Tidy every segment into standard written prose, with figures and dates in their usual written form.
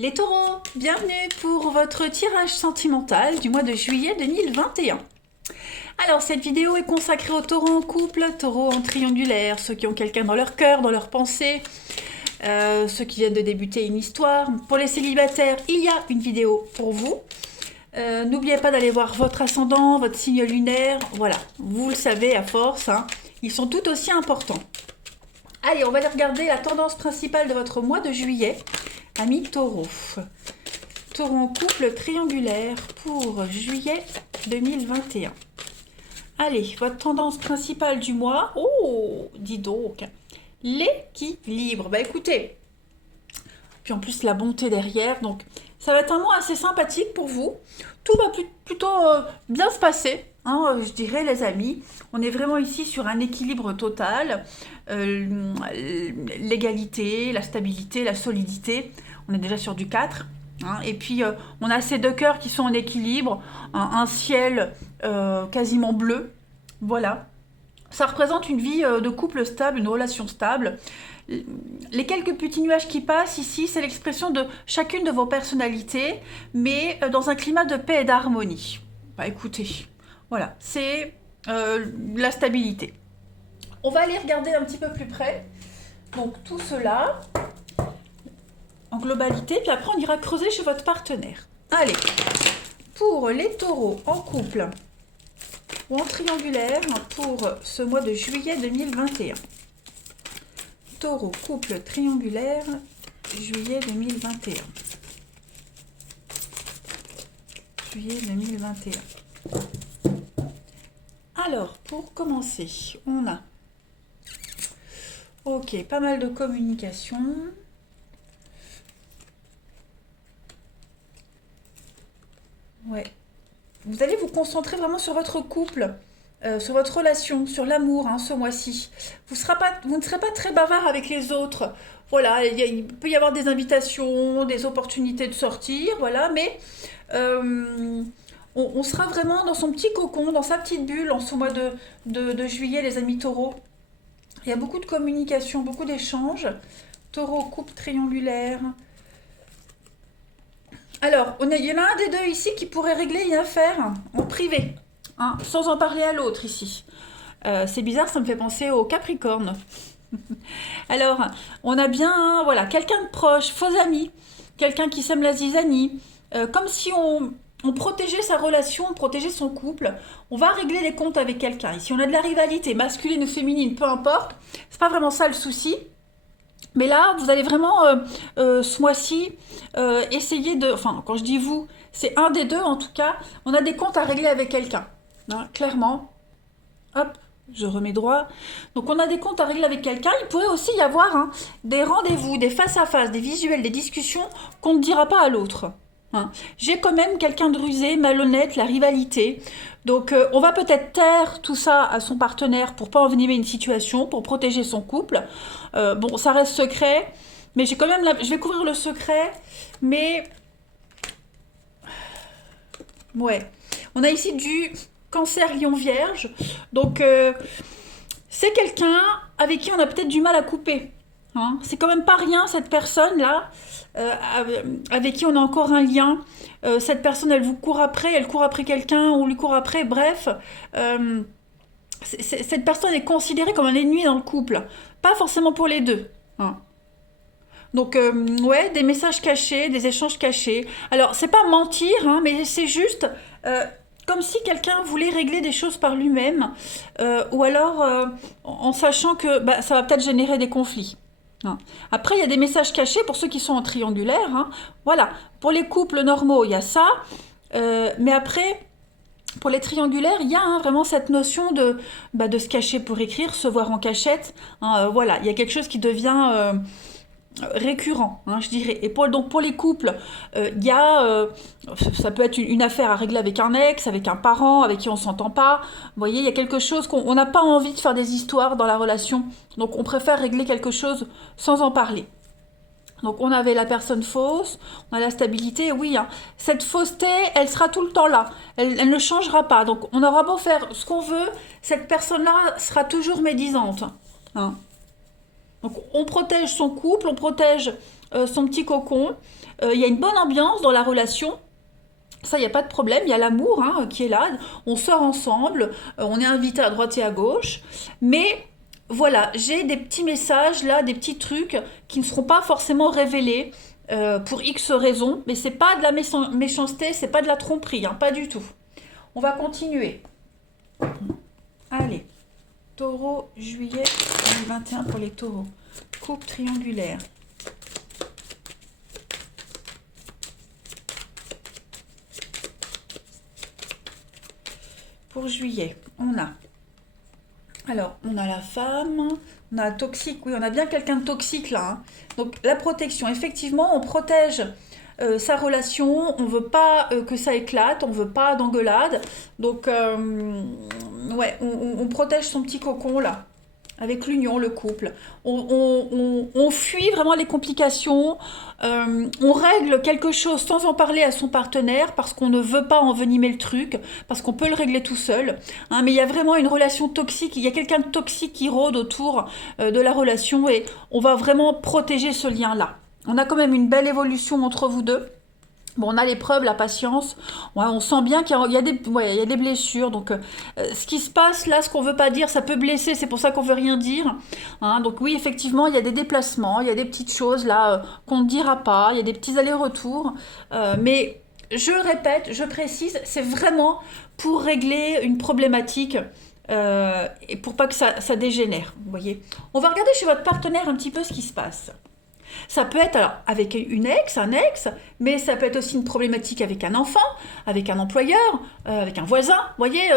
Les taureaux, bienvenue pour votre tirage sentimental du mois de juillet 2021. Alors cette vidéo est consacrée aux taureaux en couple, taureaux en triangulaire, ceux qui ont quelqu'un dans leur cœur, dans leurs pensées, ceux qui viennent de débuter une histoire. Pour les célibataires, il y a une vidéo pour vous. N'oubliez pas d'aller voir votre ascendant, votre signe lunaire, voilà, vous le savez à force, hein, ils sont tout aussi importants. Allez, on va aller regarder la tendance principale de votre mois de juillet. Amis taureaux. Taureau en couple triangulaire pour juillet 2021. Allez, votre tendance principale du mois. Oh, dis donc. L'équilibre. Bah écoutez. Puis en plus la bonté derrière. Donc ça va être un mois assez sympathique pour vous. Tout va plutôt bien se passer. Hein, je dirais les amis, on est vraiment ici sur un équilibre total, l'égalité, la stabilité, la solidité, on est déjà sur du 4, hein, et puis on a ces deux cœurs qui sont en équilibre, un ciel quasiment bleu, voilà. Ça représente une vie de couple stable, une relation stable. Les quelques petits nuages qui passent ici, c'est l'expression de chacune de vos personnalités, mais dans un climat de paix et d'harmonie. Bah écoutez, voilà, c'est la stabilité. On va aller regarder un petit peu plus près. Donc tout cela, en globalité, puis après on ira creuser chez votre partenaire. Allez, pour les taureaux en couple ou en triangulaire pour ce mois de juillet 2021. Taureau, couple triangulaire, juillet 2021. Juillet 2021. Alors, pour commencer, on a... Ok, pas mal de communication. Ouais. Vous allez vous concentrer vraiment sur votre couple, sur votre relation, sur l'amour, hein, ce mois-ci. Vous ne serez pas très bavard avec les autres. Voilà, il peut y avoir des invitations, des opportunités de sortir, voilà, mais on sera vraiment dans son petit cocon, dans sa petite bulle en ce mois de juillet, les amis taureaux. Il y a beaucoup de communication, beaucoup d'échanges. Taureau, couple triangulaire. Alors, il y en a un des deux ici qui pourrait régler une affaire en privé, hein, sans en parler à l'autre ici. C'est bizarre, ça me fait penser au Capricorne. Alors, on a bien, hein, voilà, quelqu'un de proche, faux ami, quelqu'un qui sème la zizanie, comme si on protégeait sa relation, on protégeait son couple. On va régler les comptes avec quelqu'un. Ici, on a de la rivalité, masculine ou féminine, peu importe. C'est pas vraiment ça le souci. Mais là, vous allez vraiment, ce mois-ci, essayer de... Enfin, quand je dis vous, c'est un des deux en tout cas. On a des comptes à régler avec quelqu'un. Hein, clairement. Hop, je remets droit. Donc on a des comptes à régler avec quelqu'un. Il pourrait aussi y avoir hein, des rendez-vous, des face-à-face, des visuels, des discussions qu'on ne dira pas à l'autre. Hein. J'ai quand même quelqu'un de rusé, malhonnête, la rivalité. Donc on va peut-être taire tout ça à son partenaire pour pas envenimer une situation, pour protéger son couple. Bon, ça reste secret, mais j'ai quand même je vais couvrir le secret, mais ouais. On a ici du Cancer Lion Vierge, donc c'est quelqu'un avec qui on a peut-être du mal à couper. Hein. C'est quand même pas rien cette personne-là, avec qui on a encore un lien. Cette personne, elle vous court après, elle court après quelqu'un, on lui court après, bref. Cette personne est considérée comme un ennemi dans le couple. Pas forcément pour les deux. Hein. Donc, ouais, des messages cachés, des échanges cachés. Alors, c'est pas mentir, hein, mais c'est juste comme si quelqu'un voulait régler des choses par lui-même, ou alors en sachant que bah, ça va peut-être générer des conflits. Hein. Après, il y a des messages cachés pour ceux qui sont en triangulaire. Hein. Voilà, pour les couples normaux, il y a ça. Mais après, pour les triangulaires, il y a hein, vraiment cette notion de se cacher pour écrire, se voir en cachette. Hein, voilà, il y a quelque chose qui devient récurrent, hein, je dirais. Et donc pour les couples, il y a, ça peut être une affaire à régler avec un ex, avec un parent, avec qui on s'entend pas. Vous voyez, il y a quelque chose qu'on n'a pas envie de faire des histoires dans la relation. Donc on préfère régler quelque chose sans en parler. Donc on avait la personne fausse, on a la stabilité, oui, hein. Cette fausseté, elle sera tout le temps là, elle ne changera pas. Donc on aura beau faire ce qu'on veut, cette personne-là sera toujours médisante. Hein. Donc on protège son couple, on protège son petit cocon. Il y a une bonne ambiance dans la relation. Ça, il n'y a pas de problème, il y a l'amour hein, qui est là, on sort ensemble, on est invité à droite et à gauche, mais voilà, j'ai des petits messages là, des petits trucs qui ne seront pas forcément révélés pour X raisons, mais c'est pas de la méchanceté, c'est pas de la tromperie, hein, pas du tout. On va continuer. Allez, taureau, juillet 2021 pour les taureaux. Coupe triangulaire. Pour juillet, on a la femme, on a toxique, oui, on a bien quelqu'un de toxique là, hein. Donc la protection, effectivement, on protège sa relation, on veut pas que ça éclate, on veut pas d'engueulade. Donc ouais, on protège son petit cocon là. Avec l'union, le couple. On fuit vraiment les complications, on règle quelque chose sans en parler à son partenaire parce qu'on ne veut pas envenimer le truc, parce qu'on peut le régler tout seul. Hein, mais il y a vraiment une relation toxique, il y a quelqu'un de toxique qui rôde autour de la relation et on va vraiment protéger ce lien-là. On a quand même une belle évolution entre vous deux. Bon, on a les preuves, la patience. Ouais, on sent bien qu'il y a des blessures. Donc, ce qui se passe là, ce qu'on veut pas dire, ça peut blesser. C'est pour ça qu'on veut rien dire. Hein, donc oui, effectivement, il y a des déplacements, il y a des petites choses là qu'on ne dira pas. Il y a des petits allers-retours. Mais je répète, je précise, c'est vraiment pour régler une problématique. Et pour pas que ça dégénère. Vous voyez. On va regarder chez votre partenaire un petit peu ce qui se passe. Ça peut être alors, avec une un ex, mais ça peut être aussi une problématique avec un enfant, avec un employeur, avec un voisin. Vous voyez,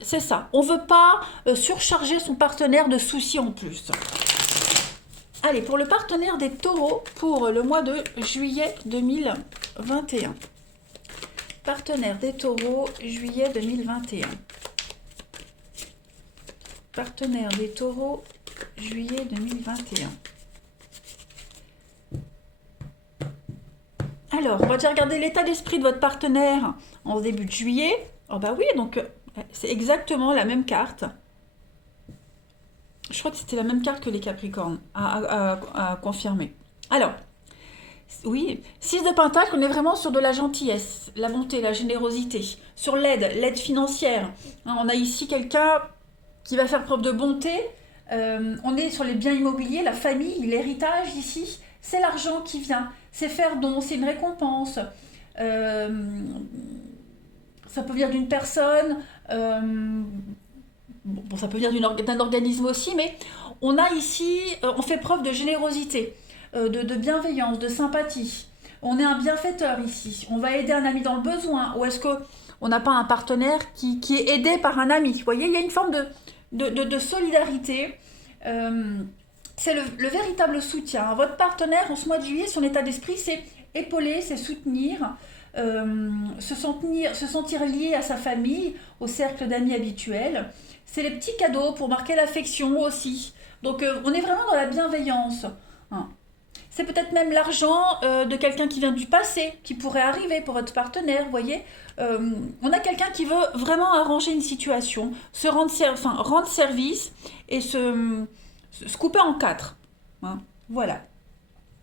c'est ça. On ne veut pas surcharger son partenaire de soucis en plus. Allez, pour le partenaire des taureaux, pour le mois de juillet 2021. Partenaire des taureaux, juillet 2021. Partenaire des taureaux, juillet 2021. Alors, on va déjà regarder l'état d'esprit de votre partenaire en début de juillet. Oh bah oui, donc c'est exactement la même carte. Je crois que c'était la même carte que les Capricornes, à confirmer. Alors, oui, 6 de Pentacle, on est vraiment sur de la gentillesse, la bonté, la générosité, sur l'aide financière. Hein, on a ici quelqu'un qui va faire preuve de bonté. On est sur les biens immobiliers, la famille, l'héritage ici. C'est l'argent qui vient. C'est faire don, c'est une récompense. Ça peut venir d'une personne, bon, ça peut venir d'un organisme aussi, mais on a ici, on fait preuve de générosité, de bienveillance, de sympathie. On est un bienfaiteur ici. On va aider un ami dans le besoin. Ou est-ce qu'on n'a pas un partenaire qui est aidé par un ami? Vous voyez, il y a une forme de solidarité. C'est le véritable soutien. Votre partenaire, en ce mois de juillet, son état d'esprit, c'est épauler, c'est soutenir, se sentir lié à sa famille, au cercle d'amis habituels. C'est les petits cadeaux pour marquer l'affection aussi. Donc, on est vraiment dans la bienveillance. Hein. C'est peut-être même l'argent de quelqu'un qui vient du passé, qui pourrait arriver pour votre partenaire, vous voyez. On a quelqu'un qui veut vraiment arranger une situation, rendre service et se couper en 4. Hein, voilà.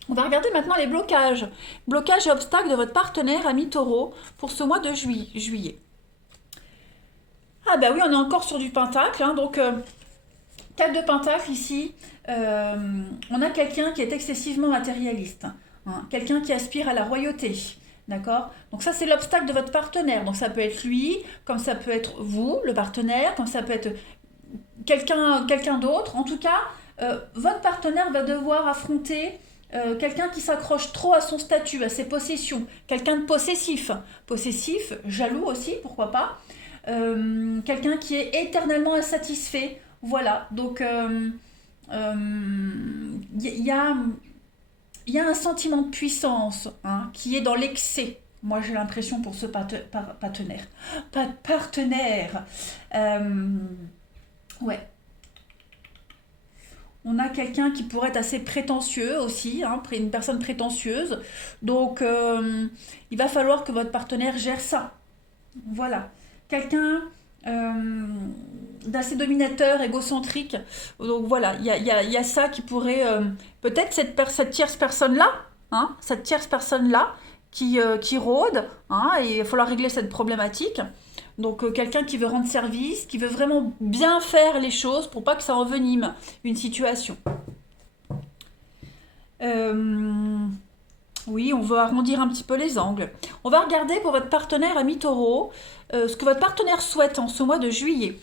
On va regarder maintenant les blocages. Blocages et obstacles de votre partenaire, ami taureau, pour ce mois de juillet. Ah bah oui, on est encore sur du pentacle. Hein, donc, 4 de pentacle ici. On a quelqu'un qui est excessivement matérialiste. Hein, quelqu'un qui aspire à la royauté. D'accord? Donc ça, c'est l'obstacle de votre partenaire. Donc ça peut être lui, comme ça peut être vous, le partenaire, comme ça peut être quelqu'un d'autre. En tout cas, votre partenaire va devoir affronter quelqu'un qui s'accroche trop à son statut, à ses possessions, quelqu'un de possessif, jaloux aussi, pourquoi pas, quelqu'un qui est éternellement insatisfait, voilà, donc il y a un sentiment de puissance hein, qui est dans l'excès. Moi, j'ai l'impression pour ce partenaire. Ouais. On a quelqu'un qui pourrait être assez prétentieux aussi, hein, une personne prétentieuse. Donc, il va falloir que votre partenaire gère ça. Voilà. Quelqu'un euh, d'assez dominateur, égocentrique. Donc voilà, il y a ça qui pourrait... peut-être cette tierce personne-là, hein, cette tierce personne-là qui rôde, hein, et il va falloir régler cette problématique. Donc quelqu'un qui veut rendre service, qui veut vraiment bien faire les choses pour pas que ça envenime une situation. Euh, oui, on veut arrondir un petit peu les angles. On va regarder pour votre partenaire ami taureau, ce que votre partenaire souhaite en ce mois de juillet.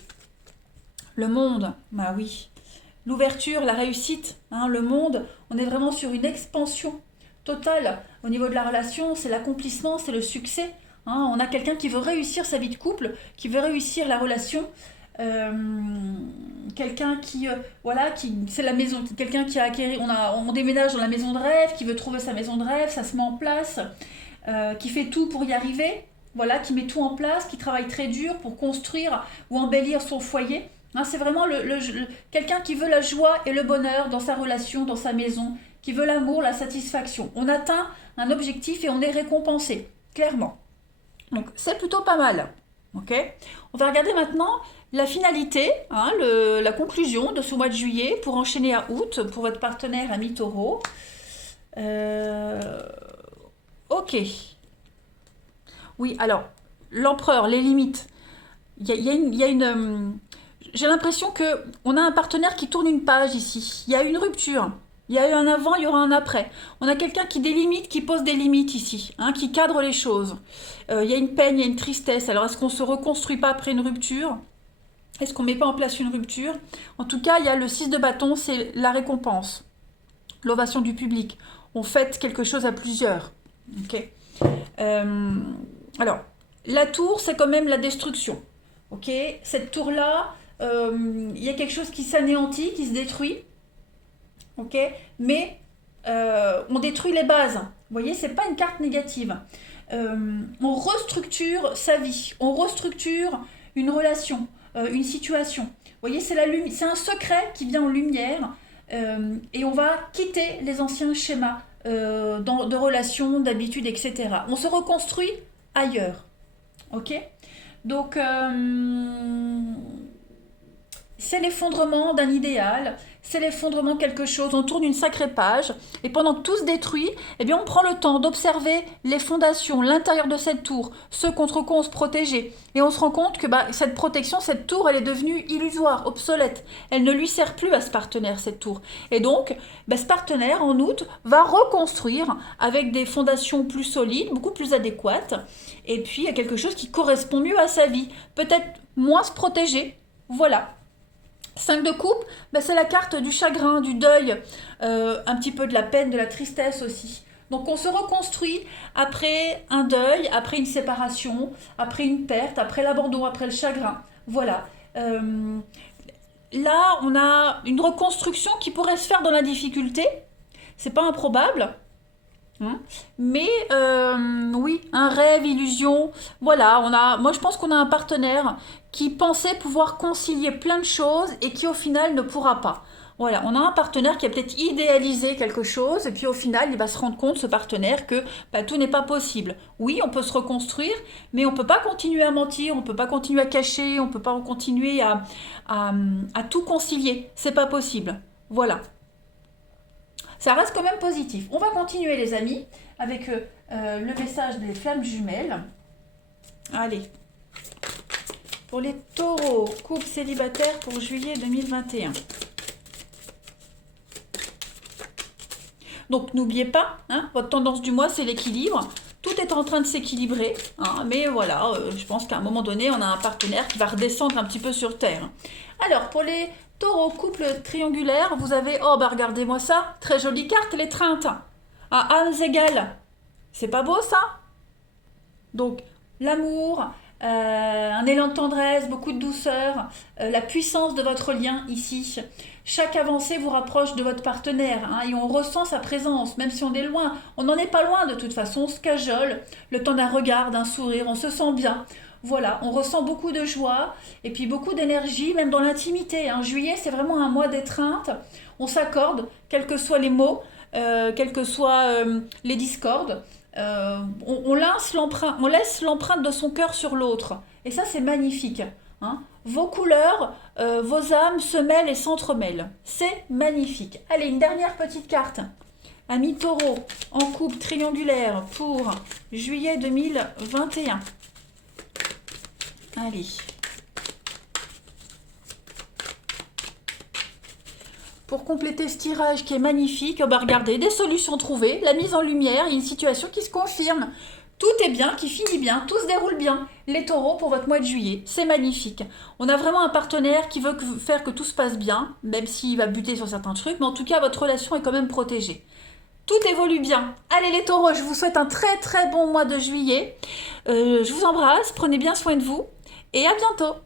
Le monde, bah oui. L'ouverture, la réussite, hein, le monde, on est vraiment sur une expansion totale. Au niveau de la relation, c'est l'accomplissement, c'est le succès. Hein. On a quelqu'un qui veut réussir sa vie de couple, qui veut réussir la relation. Euh, quelqu'un qui, voilà, c'est la maison, quelqu'un qui a acquéri, on déménage dans la maison de rêve, qui veut trouver sa maison de rêve, ça se met en place, qui fait tout pour y arriver, voilà, qui met tout en place, qui travaille très dur pour construire ou embellir son foyer. Hein, c'est vraiment quelqu'un qui veut la joie et le bonheur dans sa relation, dans sa maison, qui veut l'amour, la satisfaction. On atteint un objectif et on est récompensé, clairement. Donc c'est plutôt pas mal. Ok. On va regarder maintenant la finalité, hein, la conclusion de ce mois de juillet pour enchaîner à août pour votre partenaire ami taureau. Euh, ok. Oui, alors, l'empereur, les limites. Il y a j'ai l'impression que on a un partenaire qui tourne une page ici. Il y a une rupture. Il y a eu un avant, il y aura un après. On a quelqu'un qui délimite, qui pose des limites ici, hein, qui cadre les choses. Il y a une peine, il y a une tristesse. Alors, est-ce qu'on se reconstruit pas après une rupture? Est-ce qu'on met pas en place une rupture? En tout cas, il y a le 6 de bâton, c'est la récompense. L'ovation du public. On fête quelque chose à plusieurs. Ok. Euh, alors, la tour, c'est quand même la destruction. Ok. Cette tour-là, il y a quelque chose qui s'anéantit, qui se détruit. Ok. Mais on détruit les bases. Vous voyez, c'est pas une carte négative. On restructure sa vie. On restructure une relation, une situation. Vous voyez, c'est un secret qui vient en lumière. Et on va quitter les anciens schémas de relations, d'habitudes, etc. On se reconstruit ailleurs. Ok. Donc, c'est l'effondrement d'un idéal, c'est l'effondrement de quelque chose, on tourne une sacrée page, et pendant que tout se détruit, eh bien on prend le temps d'observer les fondations, l'intérieur de cette tour, ce contre quoi on se protégeait, et on se rend compte que cette protection, cette tour, elle est devenue illusoire, obsolète, elle ne lui sert plus à ce partenaire, cette tour. Et donc, ce partenaire, en août, va reconstruire avec des fondations plus solides, beaucoup plus adéquates, et puis il y a quelque chose qui correspond mieux à sa vie, peut-être moins se protéger, voilà. 5 de coupe, c'est la carte du chagrin, du deuil, un petit peu de la peine, de la tristesse aussi. Donc on se reconstruit après un deuil, après une séparation, après une perte, après l'abandon, après le chagrin. Voilà. Là, on a une reconstruction qui pourrait se faire dans la difficulté. C'est pas improbable. Hein. Mais oui, un rêve, illusion, voilà, moi je pense qu'on a un partenaire qui pensait pouvoir concilier plein de choses et qui au final ne pourra pas. Voilà, on a un partenaire qui a peut-être idéalisé quelque chose et puis au final il va se rendre compte, ce partenaire, que tout n'est pas possible. Oui, on peut se reconstruire, mais on ne peut pas continuer à mentir, on ne peut pas continuer à cacher, on ne peut pas continuer à tout concilier. C'est pas possible. Voilà. Ça reste quand même positif. On va continuer les amis avec le message des flammes jumelles. Allez. Pour les taureaux, couple célibataire pour juillet 2021. Donc n'oubliez pas, hein, votre tendance du mois c'est l'équilibre. Tout est en train de s'équilibrer. Hein, mais voilà, je pense qu'à un moment donné, on a un partenaire qui va redescendre un petit peu sur terre. Alors pour les taureaux, couple triangulaire, vous avez, oh bah regardez-moi ça, très jolie carte, l'étreinte. À âmes égales. C'est pas beau ça? Donc l'amour, un élan de tendresse, beaucoup de douceur, la puissance de votre lien ici. Chaque avancée vous rapproche de votre partenaire hein, et on ressent sa présence, même si on est loin. On n'en est pas loin de toute façon, on se cajole, le temps d'un regard, d'un sourire, on se sent bien. Voilà, on ressent beaucoup de joie et puis beaucoup d'énergie, même dans l'intimité. Hein. Juillet, c'est vraiment un mois d'étreinte. On s'accorde, quels que soient les mots, quels que soient les discordes. On laisse l'empreinte de son cœur sur l'autre. Et ça, c'est magnifique. hein. Vos couleurs, vos âmes se mêlent et s'entremêlent. C'est magnifique. Allez, une dernière petite carte. Amis taureau, en couple triangulaire pour juillet 2021. Allez. Pour compléter ce tirage qui est magnifique, bah regardez, des solutions trouvées, la mise en lumière, il y a une situation qui se confirme. Tout est bien, qui finit bien, tout se déroule bien. Les taureaux pour votre mois de juillet, c'est magnifique. On a vraiment un partenaire qui veut faire que tout se passe bien, même s'il va buter sur certains trucs, mais en tout cas votre relation est quand même protégée. Tout évolue bien. Allez les taureaux, je vous souhaite un très très bon mois de juillet. Je vous embrasse, prenez bien soin de vous et à bientôt.